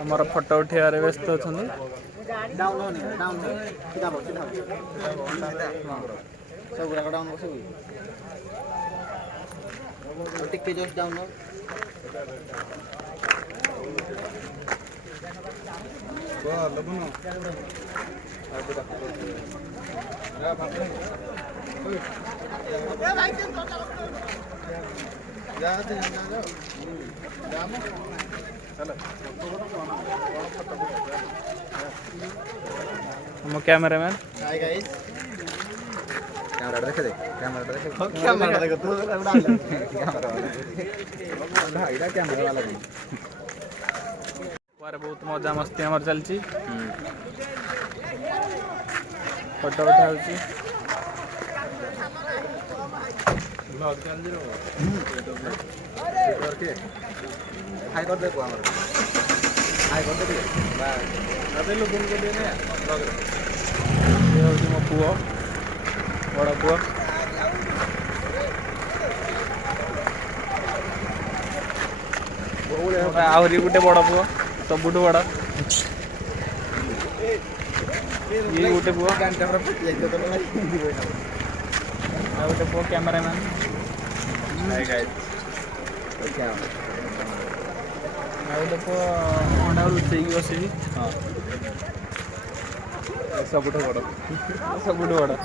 आमर फोटो उठेबार व्यस्त अच्छा सब गुड़ा डाउन बस टिके जस्ट डाउन हम कैमरामैन हाय गाइस कैमरा देखे दे कैमरा देखे तू कैमरा वाला पर बहुत मजा मस्ती हमर चलची फोटो उठाउची ब्लॉग चल रो करके हाय कर दे को हमर हाय कर दे बाय अबे लोग को दे ने ब्लॉग रे ये होची मो पुओ बड़ा पुओ आहरी गोटे बड़ पुओ सबुठ बड़ ये गोटे पुओ गोटे पुओ कैमरामैन गोटे पुओ अंडा रुचेक बस सबुठ बड़ सबुठ बड़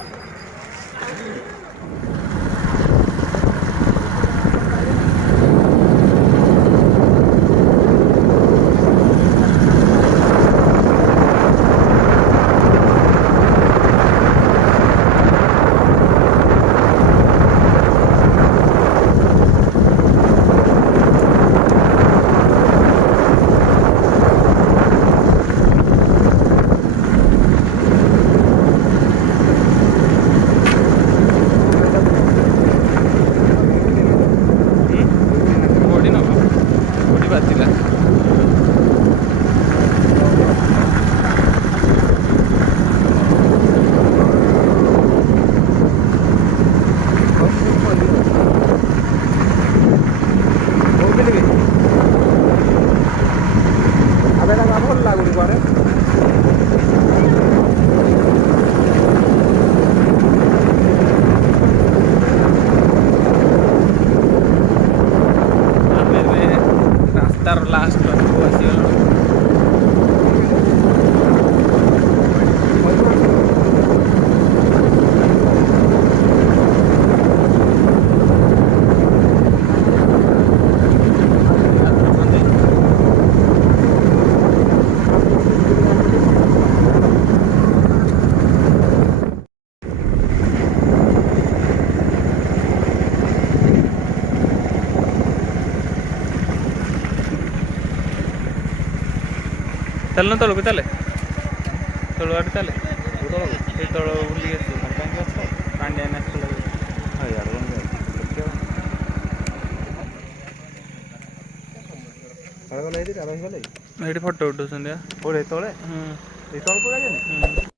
लास्ट चल तौक चले तौड़ आटे चले तौड़ बुल पांड्या फोटो उठाऊँ तले